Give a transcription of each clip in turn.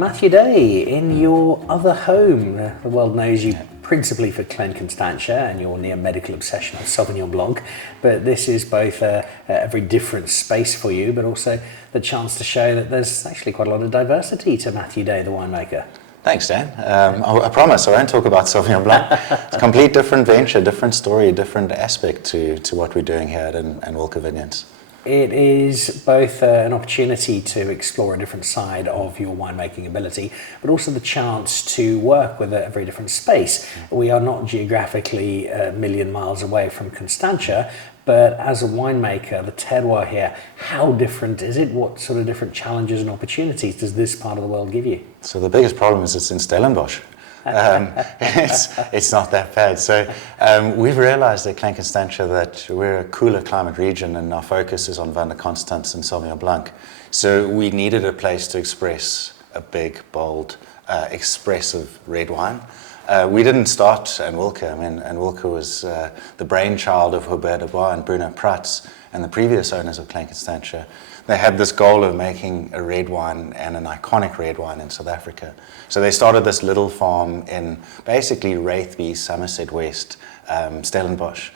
Matthew Day, in your other home, the world knows you principally for Clan Constantia and your near medical obsession of Sauvignon Blanc, but this is both a very different space for you, but also the chance to show that there's actually quite a lot of diversity to Matthew Day, the winemaker. Thanks, Dan. I promise I won't talk about Sauvignon Blanc. It's a complete different venture, different story, different aspect to what we're doing here at Anwilka Vineyards. It is both an opportunity to explore a different side of your winemaking ability, but also the chance to work with a very different space. We are not geographically a million miles away from Constantia, but as a winemaker, the terroir here, how different is it? What sort of different challenges and opportunities does this part of the world give you? So the biggest problem is it's in Stellenbosch. It's not that bad. So we've realized at Clan Constantia that we're a cooler climate region and our focus is on Vin de Constance and Sauvignon Blanc. So we needed a place to express a big, bold, expressive red wine. We didn't start Anwilka. I mean, Anwilka was the brainchild of Hubert de Bois and Bruno Prats and the previous owners of Clan Constantia. They had this goal of making a red wine and an iconic red wine in South Africa. So they started this little farm in basically Wraithby, Somerset West, Stellenbosch.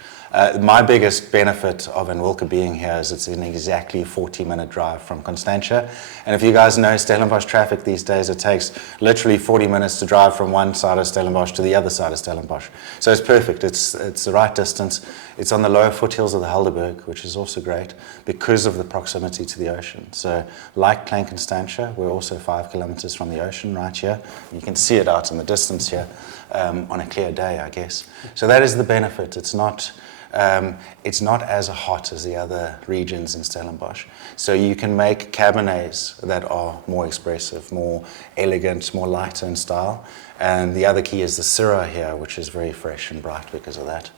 My biggest benefit of Anwilka being here is it's in exactly a 40-minute drive from Constantia. And if you guys know Stellenbosch traffic these days, it takes literally 40 minutes to drive from one side of Stellenbosch to the other side of Stellenbosch. So it's perfect. It's the right distance. It's on the lower foothills of the Helderberg, which is also great because of the proximity to the ocean. So like Clan Constantia, we're also 5 kilometers from the ocean right here. You can see it out in the distance here on a clear day, I guess. So that is the benefit. It's not as hot as the other regions in Stellenbosch. So you can make Cabernets that are more expressive, more elegant, more lighter in style. And the other key is the Syrah here, which is very fresh and bright because of that.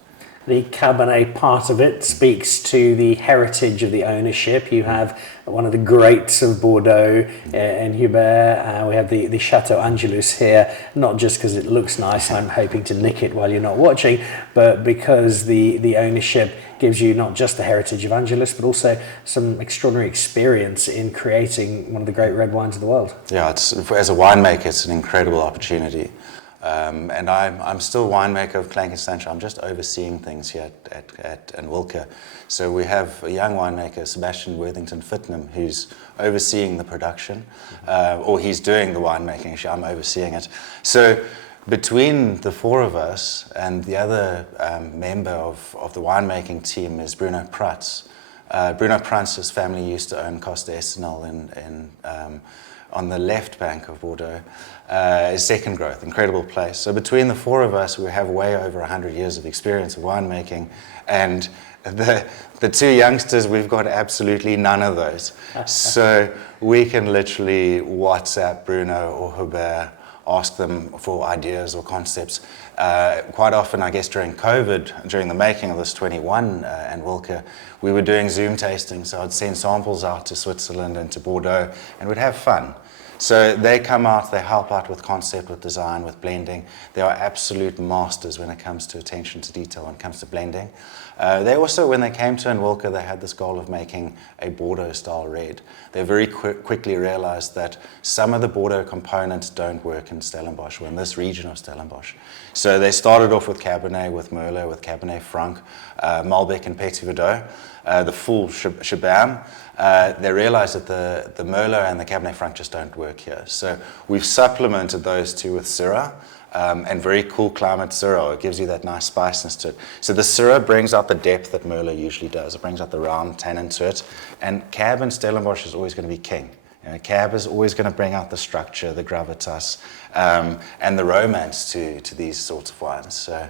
The Cabernet part of it speaks to the heritage of the ownership. You have one of the greats of Bordeaux in Hubert. We have the Chateau Angelus here, not just because it looks nice, I'm hoping to nick it while you're not watching, but because the ownership gives you not just the heritage of Angelus, but also some extraordinary experience in creating one of the great red wines of the world. Yeah, as a winemaker, it's an incredible opportunity. And I'm still winemaker of Clan Constantia. I'm just overseeing things here at Anwilka. So we have a young winemaker, Sebastian Worthington Fitnam, who's overseeing the production, or he's doing the winemaking. Actually, I'm overseeing it. So between the four of us and the other member of the winemaking team is Bruno Prats. Bruno Prats' family used to own Costa Essenal on the left bank of Bordeaux. Second Growth, incredible place. So between the four of us, we have way over 100 years of experience of winemaking, and the two youngsters, we've got absolutely none of those. So we can literally WhatsApp Bruno or Hubert, ask them for ideas or concepts. Quite often, I guess during COVID, during the making of this 21 Anwilka, we were doing Zoom tasting, so I'd send samples out to Switzerland and to Bordeaux, and we'd have fun. So they come out, they help out with concept, with design, with blending. They are absolute masters when it comes to attention to detail, when it comes to blending. They also, when they came to Anwilka, they had this goal of making a Bordeaux-style red. They very quickly realized that some of the Bordeaux components don't work in Stellenbosch, or in this region of Stellenbosch. So they started off with Cabernet, with Merlot, with Cabernet Franc, Malbec and Petit Verdot, the full shebang. They realized that the Merlot and the Cabernet Franc just don't work here. So we've supplemented those two with Syrah, and very cool climate Syrah. It gives you that nice spiciness to it. So the Syrah brings out the depth that Merlot usually does. It brings out the round tannin to it. And Cab in Stellenbosch is always going to be king. You know, Cab is always going to bring out the structure, the gravitas, and the romance to these sorts of wines. So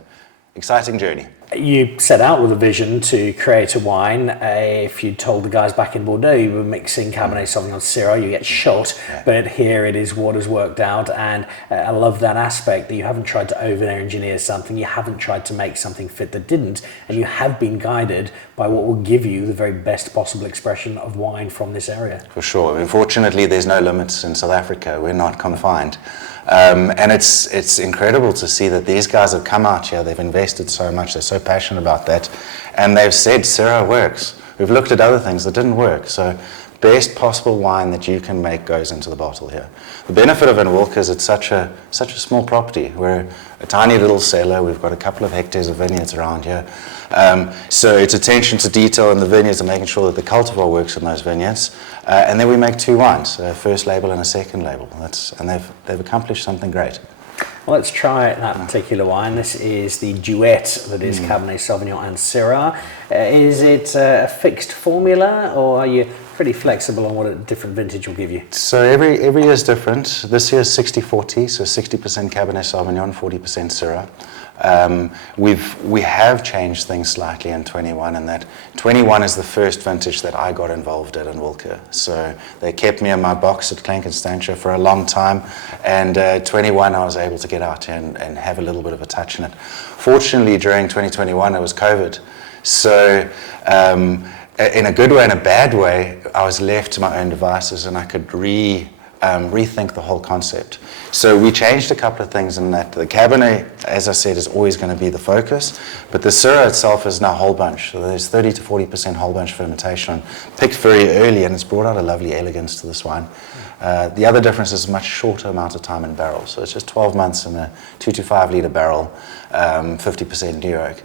exciting journey. You set out with a vision to create a wine. If you told the guys back in Bordeaux you were mixing Cabernet Sauvignon Syrah, you get shot. Yeah. But here it is what has worked out, and I love that aspect that you haven't tried to over-engineer something, you haven't tried to make something fit that didn't, and you have been guided by what will give you the very best possible expression of wine from this area. For sure. Unfortunately, there's no limits in South Africa. We're not confined. And it's incredible to see that these guys have come out here, they've invested so much, they're so passionate about that, and they've said Syrah works. We've looked at other things that didn't work. So best possible wine that you can make goes into the bottle here. The benefit of Anwilka is it's such a small property. We're a tiny little cellar. We've got a couple of hectares of vineyards around here. So it's attention to detail in the vineyards and making sure that the cultivar works in those vineyards. And then we make 2 wines, a first label and a second label. And they've accomplished something great. Well, let's try that particular wine. This is the duet that is Cabernet Sauvignon and Syrah. Is it a fixed formula, or are you pretty flexible on what a different vintage will give you? So every year is different. This year is 60-40, so 60% Cabernet Sauvignon, 40% Syrah. We have changed things slightly in 21, in that 21 is the first vintage that I got involved at Anwilka. So they kept me in my box at Clankenstantia for a long time, and 21 I was able to get out and have a little bit of a touch in it. Fortunately, during 2021 it was COVID, so in a good way and a bad way, I was left to my own devices, and I could rethink the whole concept. So we changed a couple of things in that. The Cabernet, as I said, is always going to be the focus, but the Syrah itself is now whole bunch. So there's 30 to 40% whole bunch fermentation, picked very early, and it's brought out a lovely elegance to this wine. The other difference is a much shorter amount of time in barrel. So it's just 12 months in a 2 to 5 litre barrel, 50% new oak.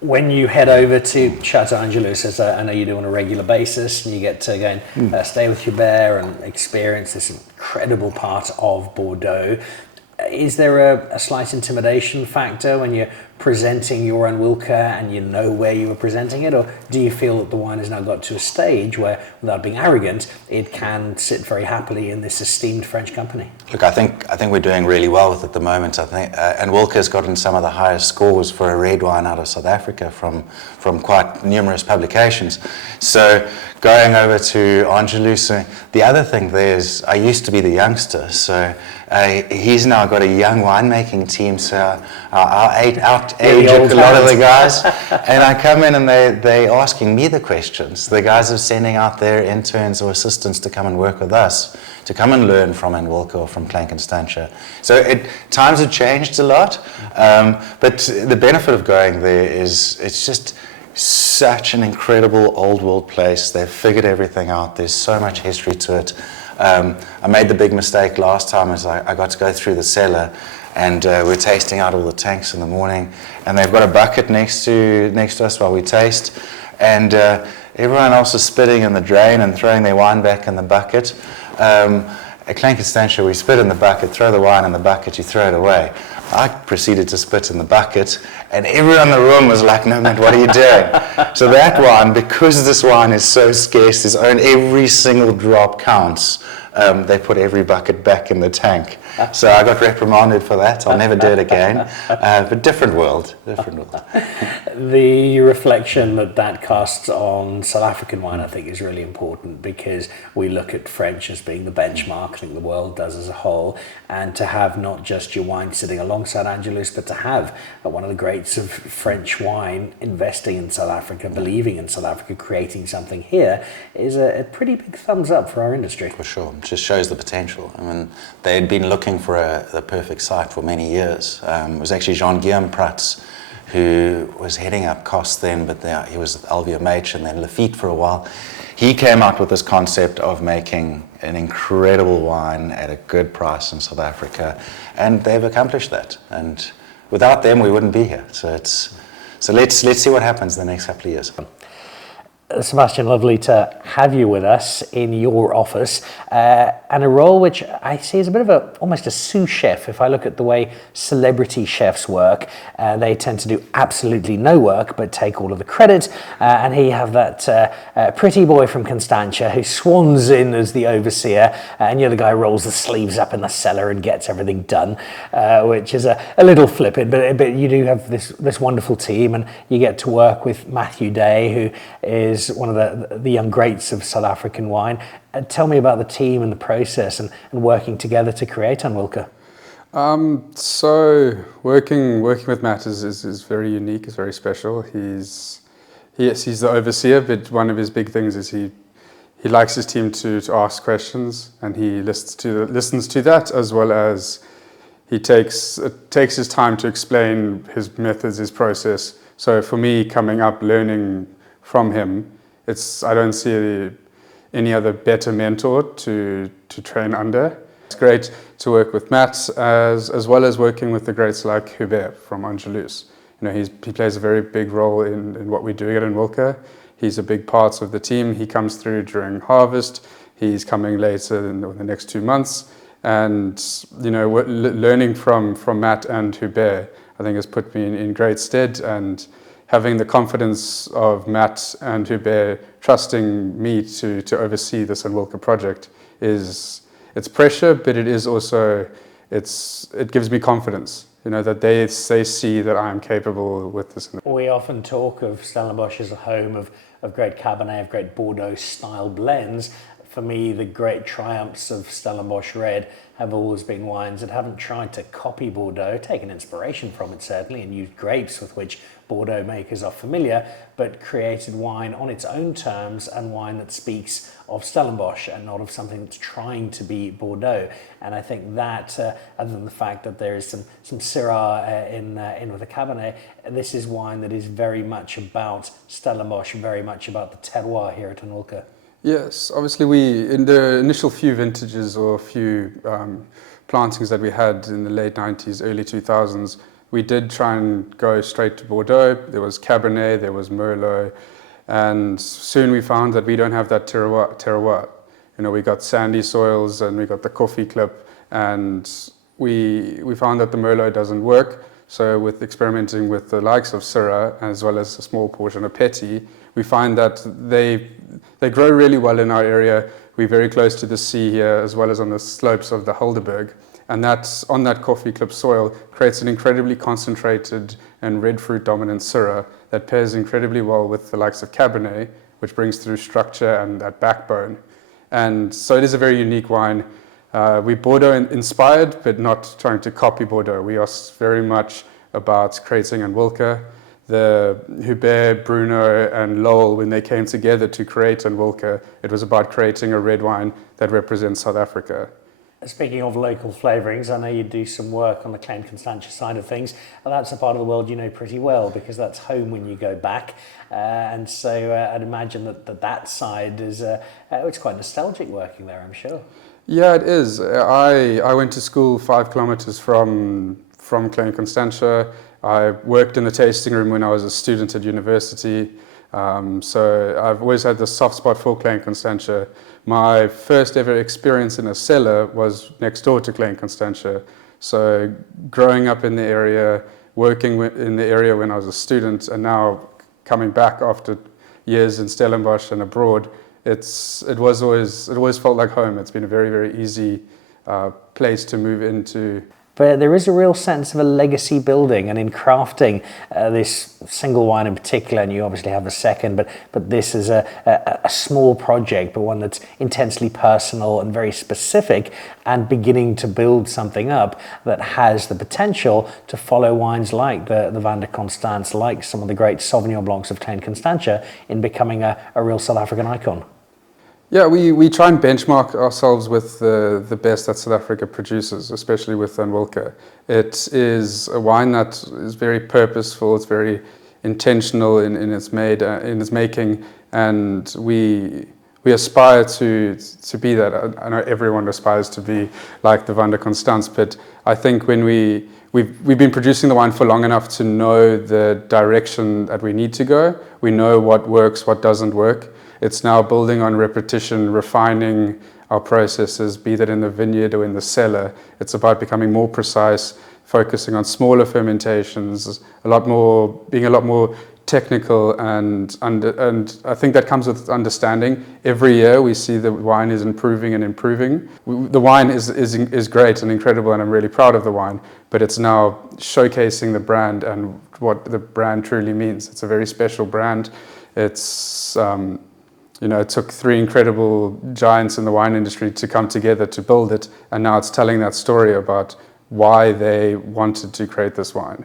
When you head over to Chateau Angelus, as I know you do on a regular basis, and you get to go and stay with Hubert and experience this incredible part of Bordeaux, is there a slight intimidation factor when you're presenting your Anwilka and you know where you were presenting it, or do you feel that the wine has now got to a stage where, without being arrogant, it can sit very happily in this esteemed French company? Look, I think we're doing really well with it at the moment. I think Anwilka has gotten some of the highest scores for a red wine out of South Africa from quite numerous publications. So going over to Angelus, the other thing there is I used to be the youngster, so he's now got a young winemaking team, so I'll out age a lot of the guys, and I come in and they're asking me the questions. The guys are sending out their interns or assistants to come and work with us, to come and learn from Anwilka or from Clankenstantia. So times have changed a lot, but the benefit of going there is it's just such an incredible old world place. They've figured everything out. There's so much history to it. I made the big mistake last time as I got to go through the cellar, and we're tasting out all the tanks in the morning, and they've got a bucket next to us while we taste, and everyone else is spitting in the drain and throwing their wine back in the bucket. At Clankenstantia, we spit in the bucket, throw the wine in the bucket, you throw it away. I proceeded to spit in the bucket, and everyone in the room was like, "No, man, what are you doing?" So that wine, because this wine is so scarce, every single drop counts. They put every bucket back in the tank. So I got reprimanded for that. I'll never do it again. But different world. The reflection that casts on South African wine, I think, is really important, because we look at French as being the benchmark. I think the world does as a whole. And to have not just your wine sitting alongside Angelus, but to have one of the greats of French wine investing in South Africa, believing in South Africa, creating something here, is a pretty big thumbs up for our industry. For sure. It just shows the potential. I mean, they had been looking for the perfect site for many years. It was actually Jean-Guillaume Prats who was heading up costs then, but he was at LVMH and then Lafite for a while. He came out with this concept of making an incredible wine at a good price in South Africa, and they've accomplished that. And without them, we wouldn't be here. So let's see what happens in the next couple of years. Sebastian, lovely to have you with us in your office, and a role which I see as a bit of almost a sous chef. If I look at the way celebrity chefs work, they tend to do absolutely no work but take all of the credit, and here you have that pretty boy from Constantia who swans in as the overseer, and you're the guy who rolls the sleeves up in the cellar and gets everything done, which is a little flippant, but you do have this wonderful team, and you get to work with Matthew Day, who is one of the young greats of South African wine. Tell me about the team and the process and working together to create Anwilka. So working with Matt is very unique, is very special. He's the overseer, but one of his big things is he likes his team to ask questions, and he listens to that, as well as he takes his time to explain his methods, his process. So for me, coming up, learning from him I don't see any other better mentor to train under. It's great to work with Matt as well as working with the greats like Hubert from Angelus. He plays a very big role in what we're doing at Anwilka. He's a big part of the team. He comes through during harvest. He's coming later in the next 2 months. And learning from Matt and Hubert, I think, has put me in great stead. And having the confidence of Matt and Hubert trusting me to oversee this Anwilka project it's pressure, but it is also it gives me confidence. That they see that I am capable with this. We often talk of Stellenbosch as a home of great Cabernet, of great Bordeaux style blends. For me, the great triumphs of Stellenbosch Red have always been wines that haven't tried to copy Bordeaux, taken inspiration from it certainly, and used grapes with which Bordeaux makers are familiar, but created wine on its own terms and wine that speaks of Stellenbosch and not of something that's trying to be Bordeaux. And I think that, other than the fact that there is some Syrah in with the Cabernet, this is wine that is very much about Stellenbosch, very much about the terroir here at Anwilka. Yes, obviously in the initial few vintages or few plantings that we had in the late 90s, early 2000s, we did try and go straight to Bordeaux. There was Cabernet, there was Merlot, and soon we found that we don't have that terroir. We got sandy soils and we got the coffee clip, and we found that the Merlot doesn't work. So with experimenting with the likes of Syrah, as well as a small portion of Petit, we find that they grow really well in our area. We're very close to the sea here, as well as on the slopes of the Helderberg. And that's on that coffee clip soil creates an incredibly concentrated and red fruit dominant Syrah that pairs incredibly well with the likes of Cabernet, which brings through structure and that backbone. And so it is a very unique wine. We're Bordeaux inspired, but not trying to copy Bordeaux. We are very much about creating Anwilka. The Hubert, Bruno, and Lowell, when they came together to create Anwilka, it was about creating a red wine that represents South Africa. Speaking of local flavourings, I know you do some work on the Klein Constantia side of things, and that's a part of the world you know pretty well because that's home when you go back. And so I'd imagine that side is it's quite nostalgic working there, I'm sure. Yeah, it is. I went to school 5 kilometers from Klein Constantia. I worked in the tasting room when I was a student at university. So I've always had this soft spot for Klein Constantia. My first ever experience in a cellar was next door to Klein Constantia. So growing up in the area, working in the area when I was a student, and now coming back after years in Stellenbosch and abroad, it always felt like home. It's been a very, very easy place to move into. But there is a real sense of a legacy building, and in crafting this single wine in particular, and you obviously have a second, but this is a small project, but one that's intensely personal and very specific, and beginning to build something up that has the potential to follow wines like the Van der Constance, like some of the great Sauvignon Blancs of Klein Constantia, in becoming a real South African icon. Yeah, we try and benchmark ourselves with the best that South Africa produces, especially with Anwilka. It is a wine that is very purposeful, it's very intentional in its making, and we aspire to be that. I know everyone aspires to be like the Van der Constance, but I think when we've been producing the wine for long enough to know the direction that we need to go. We know what works, what doesn't work. It's now building on repetition, refining our processes, be that in the vineyard or in the cellar. It's about becoming more precise, focusing on smaller fermentations, being a lot more technical, and I think that comes with understanding. Every year we see the wine is improving and improving. The wine is great and incredible, and I'm really proud of the wine, but it's now showcasing the brand and what the brand truly means. It's a very special brand. It's it took 3 incredible giants in the wine industry to come together to build it, and now it's telling that story about why they wanted to create this wine.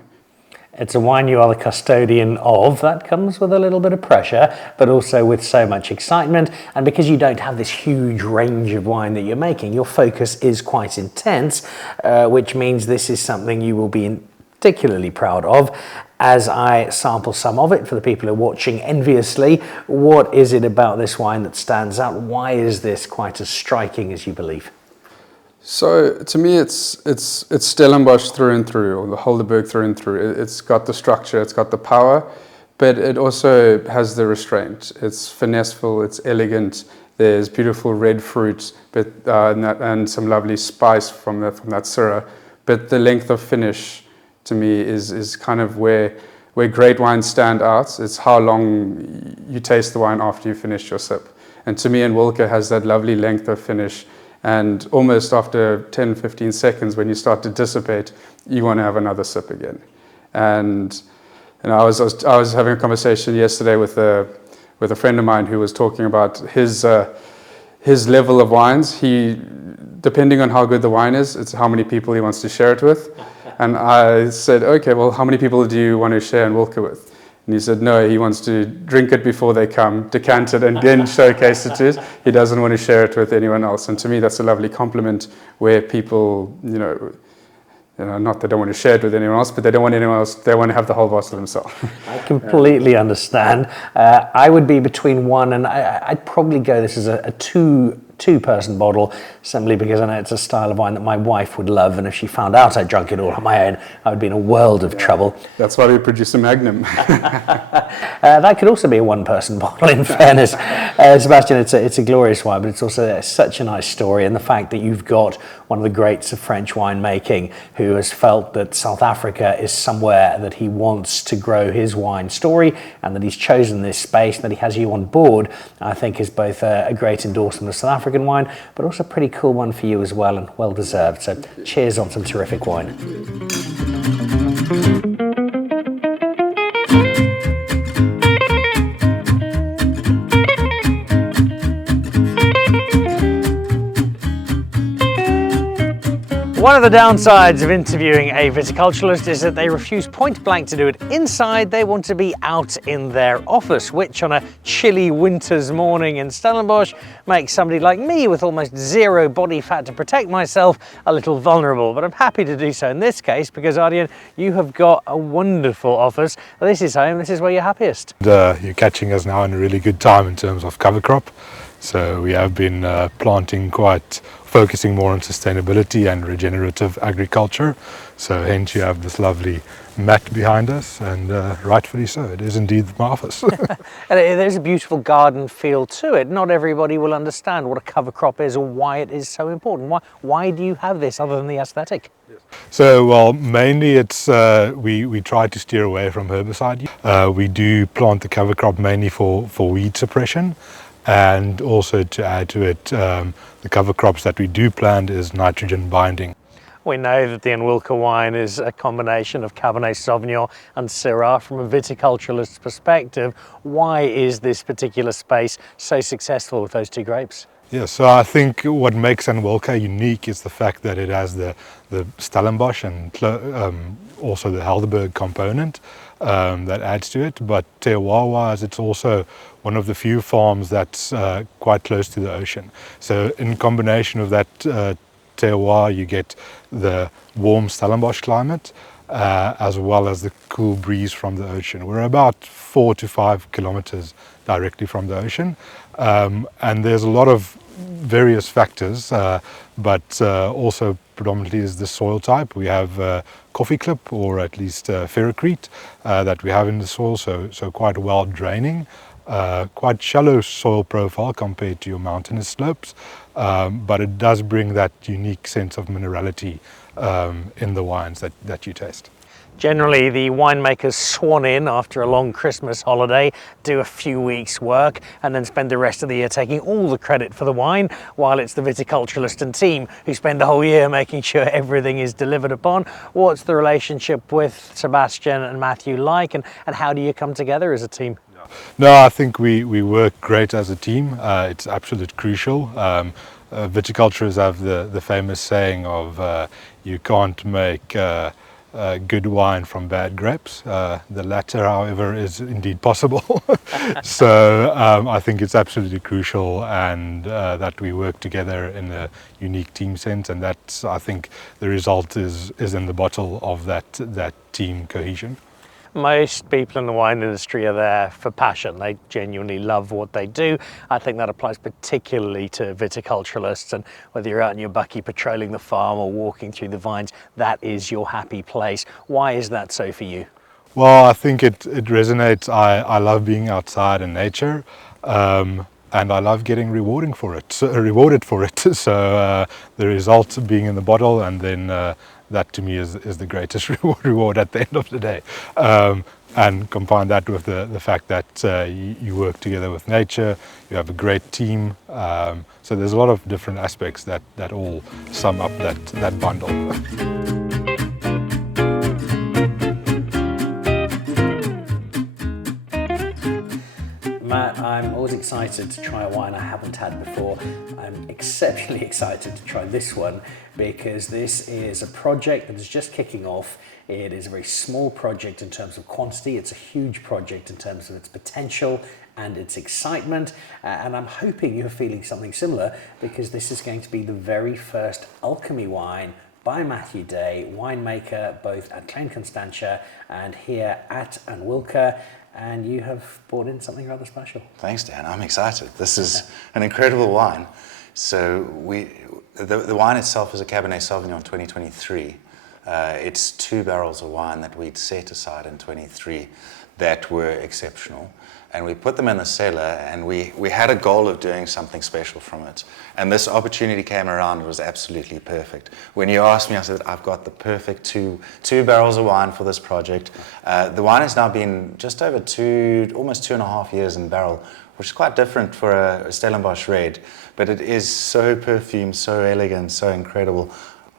It's a wine you are the custodian of. That comes with a little bit of pressure, but also with so much excitement. And because you don't have this huge range of wine that you're making, your focus is quite intense, which means this is something you will be particularly proud of. As I sample some of it for the people who are watching enviously, what is it about this wine that stands out? Why is this quite as striking as you believe? So to me, it's Stellenbosch through and through, or the Helderberg through and through. It's got the structure, it's got the power, but it also has the restraint. It's finesseful, it's elegant. There's beautiful red fruit, but and some lovely spice from that Syrah. But the length of finish, to me, is kind of where great wines stand out. It's how long you taste the wine after you finish your sip. And to me, Anwilka has that lovely length of finish. And almost after 10, 15 seconds, when you start to dissipate, you want to have another sip again. And I was having a conversation yesterday with a friend of mine who was talking about his level of wines. Depending on how good the wine is, it's how many people he wants to share it with. And I said, okay, well, how many people do you want to share Anwilka with? And he said, no, he wants to drink it before they come, decant it, and then showcase it to us. He doesn't want to share it with anyone else. And to me, that's a lovely compliment where people, not they don't want to share it with anyone else, but they don't want anyone else, they want to have the whole bottle themselves. I completely understand. I would be between one and I'd probably go this as a two-person bottle, simply because I know it's a style of wine that my wife would love, and if she found out I drank it all on my own, I would be in a world of trouble. That's why we produce a Magnum. That could also be a one-person bottle, in fairness. Sebastian, it's a glorious wine, but it's also such a nice story, and the fact that you've got one of the greats of French winemaking who has felt that South Africa is somewhere that he wants to grow his wine story, and that he's chosen this space, that he has you on board, I think is both a great endorsement of South African wine, but also a pretty cool one for you as well, and well deserved. So cheers on some terrific wine. One of the downsides of interviewing a viticulturist is that they refuse point blank to do it inside. They want to be out in their office, which on a chilly winter's morning in Stellenbosch makes somebody like me with almost zero body fat to protect myself a little vulnerable. But I'm happy to do so in this case because, Ardian, you have got a wonderful office. This is home, this is where you're happiest. You're catching us now in a really good time in terms of cover crop. So we have been focusing more on sustainability and regenerative agriculture. So hence you have this lovely mat behind us, and rightfully so. It is indeed my office. And there's a beautiful garden feel to it. Not everybody will understand what a cover crop is or why it is so important. Why do you have this other than the aesthetic? So, well, mainly it's we try to steer away from herbicide. We do plant the cover crop mainly for weed suppression. And also to add to it, the cover crops that we do plant is nitrogen binding. We know that the Anwilka wine is a combination of Cabernet Sauvignon and Syrah. From a viticulturalist's perspective, why is this particular space so successful with those two grapes? Yeah, so I think what makes Anwilka unique is the fact that it has the Stellenbosch and also the Helderberg component that adds to it. But terroir-wise, it's also one of the few farms that's quite close to the ocean. So in combination of that terroir, you get the warm Stellenbosch climate as well as the cool breeze from the ocean. We're about 4 to 5 kilometers directly from the ocean, and there's a lot of various factors, but also predominantly is the soil type. We have coffee clip, or at least ferrocrete, that we have in the soil, so quite well draining, quite shallow soil profile compared to your mountainous slopes, but it does bring that unique sense of minerality in the wines that you taste. Generally, the winemakers swan in after a long Christmas holiday, do a few weeks' work, and then spend the rest of the year taking all the credit for the wine, while it's the viticulturalist and team who spend the whole year making sure everything is delivered upon. What's the relationship with Sebastian and Matthew like, and how do you come together as a team? No, I think we work great as a team. It's absolutely crucial. Viticulturists have the famous saying of you can't make good wine from bad grapes. The latter, however, is indeed possible. So I think it's absolutely crucial, and that we work together in a unique team sense, and that's, I think, the result is in the bottle of that team cohesion. Most people in the wine industry are there for passion. They genuinely love what they do. I think that applies particularly to viticulturists, and whether you're out in your bucky patrolling the farm or walking through the vines, that is your happy place. Why is that so for you? Well, I think it resonates. I love being outside in nature, and I love getting rewarded for it. So the result being in the bottle, and then that to me is the greatest reward at the end of the day. And combine that with the fact that you work together with nature, you have a great team. So there's a lot of different aspects that all sum up that bundle. Matt, I'm always excited to try a wine I haven't had before. I'm exceptionally excited to try this one because this is a project that is just kicking off. It is a very small project in terms of quantity. It's a huge project in terms of its potential and its excitement. And I'm hoping you're feeling something similar, because this is going to be the very first alchemy wine by Matthew Day, winemaker both at Klein Constantia and here at Anwilka. And you have brought in something rather special. Thanks, Dan. I'm excited. This is an incredible wine. So the wine itself is a Cabernet Sauvignon 2023. It's 2 barrels of wine that we'd set aside in 23 that were exceptional. And we put them in the cellar, and we had a goal of doing something special from it. And this opportunity came around. It was absolutely perfect. When you asked me, I said, I've got the perfect two barrels of wine for this project. The wine has now been just over almost 2.5 years in barrel, which is quite different for a Stellenbosch red. But it is so perfumed, so elegant, so incredible.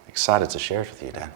Excited to share it with you, Dan.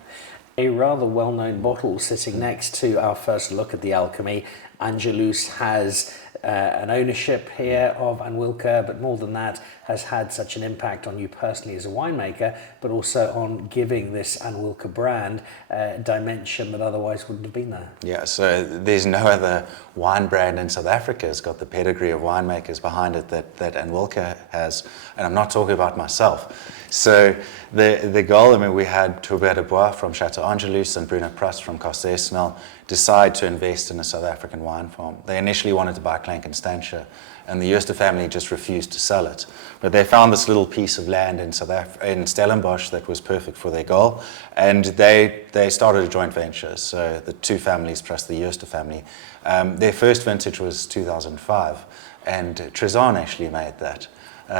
A rather well-known bottle sitting next to our first look at the alchemy. Angelus has an ownership here of Anwilka, but more than that, has had such an impact on you personally as a winemaker, but also on giving this Anwilka brand a dimension that otherwise wouldn't have been there. Yeah, so there's no other wine brand in South Africa that's got the pedigree of winemakers behind it that Anwilka has, and I'm not talking about myself. So the goal, I mean, we had Torbert de Bois from Chateau Angelus and Bruno Prust from Costa Esnel decide to invest in a South African wine farm. They initially wanted to buy Klein Constantia, and the Jooste family just refused to sell it. But they found this little piece of land in Stellenbosch that was perfect for their goal, and they started a joint venture. So the 2 families plus the Jooste family. Their first vintage was 2005, and Trezane actually made that.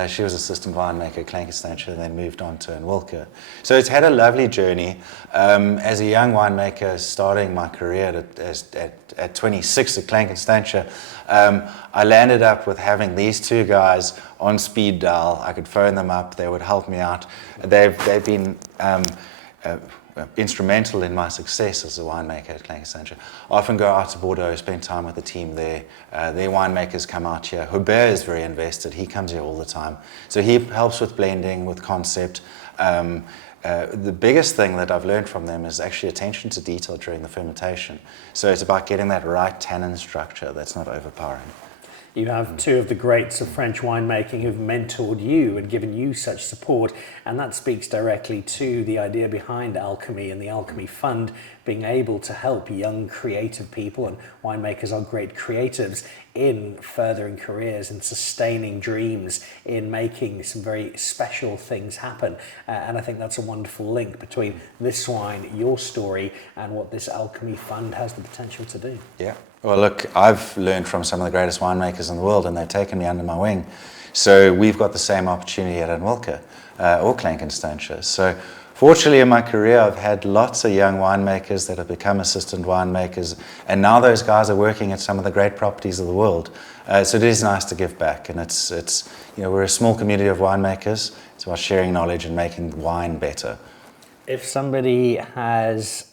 She was assistant winemaker at Klein Constantia and then moved on to Anwilka. So it's had a lovely journey. As a young winemaker starting my career at 26 at Klein Constantia, I landed up with having these 2 guys on speed dial. I could phone them up, they would help me out. They've been instrumental in my success as a winemaker at Klein Constantia. I often go out to Bordeaux, spend time with the team there. Their winemakers come out here. Hubert is very invested. He comes here all the time. So he helps with blending, with concept. The biggest thing that I've learned from them is actually attention to detail during the fermentation. So it's about getting that right tannin structure that's not overpowering. You have 2 of the greats of French winemaking who've mentored you and given you such support, and that speaks directly to the idea behind Alchemy and the Alchemy Fund being able to help young creative people, and winemakers are great creatives, in furthering careers and sustaining dreams, in making some very special things happen. And I think that's a wonderful link between this wine, your story, and what this Alchemy Fund has the potential to do. Yeah. Well, look, I've learned from some of the greatest winemakers in the world, and they've taken me under my wing. So we've got the same opportunity at Anwilka or Klein Constantia. So fortunately in my career, I've had lots of young winemakers that have become assistant winemakers, and now those guys are working at some of the great properties of the world. So it is nice to give back, and it's we're a small community of winemakers. It's about sharing knowledge and making wine better. If somebody has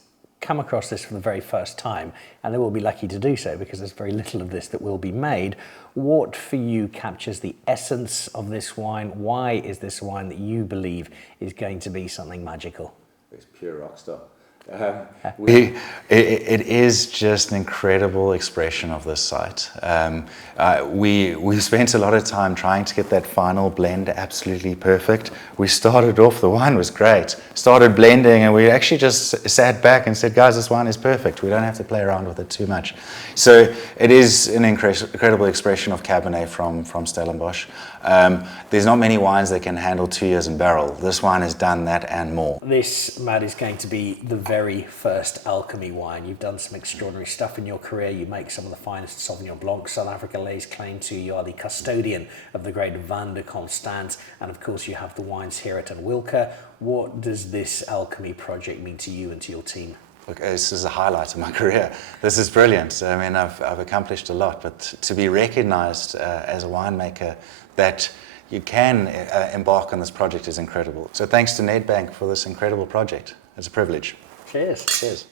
come across this for the very first time, and they will be lucky to do so because there's very little of this that will be made, what for you captures the essence of this wine? Why is this wine that you believe is going to be something magical? It's pure rockstar. It is just an incredible expression of this site. We spent a lot of time trying to get that final blend absolutely perfect. We started off, the wine was great, started blending, and we actually just sat back and said, guys, this wine is perfect. We don't have to play around with it too much. So it is an incredible expression of Cabernet from Stellenbosch. There's not many wines that can handle 2 years in barrel. This wine has done that and more. This, Matt, is going to be the very first alchemy wine. You've done some extraordinary stuff in your career. You make some of the finest Sauvignon Blanc South Africa lays claim to. You are the custodian of the great Vin de Constance, and of course you have the wines here at Anwilka. What does this alchemy project mean to you and to your team? Look, this is a highlight of my career. This is brilliant. I mean, I've accomplished a lot, but to be recognized as a winemaker that you can embark on this project is incredible. So thanks to Nedbank for this incredible project. It's a privilege. Cheers. Cheers.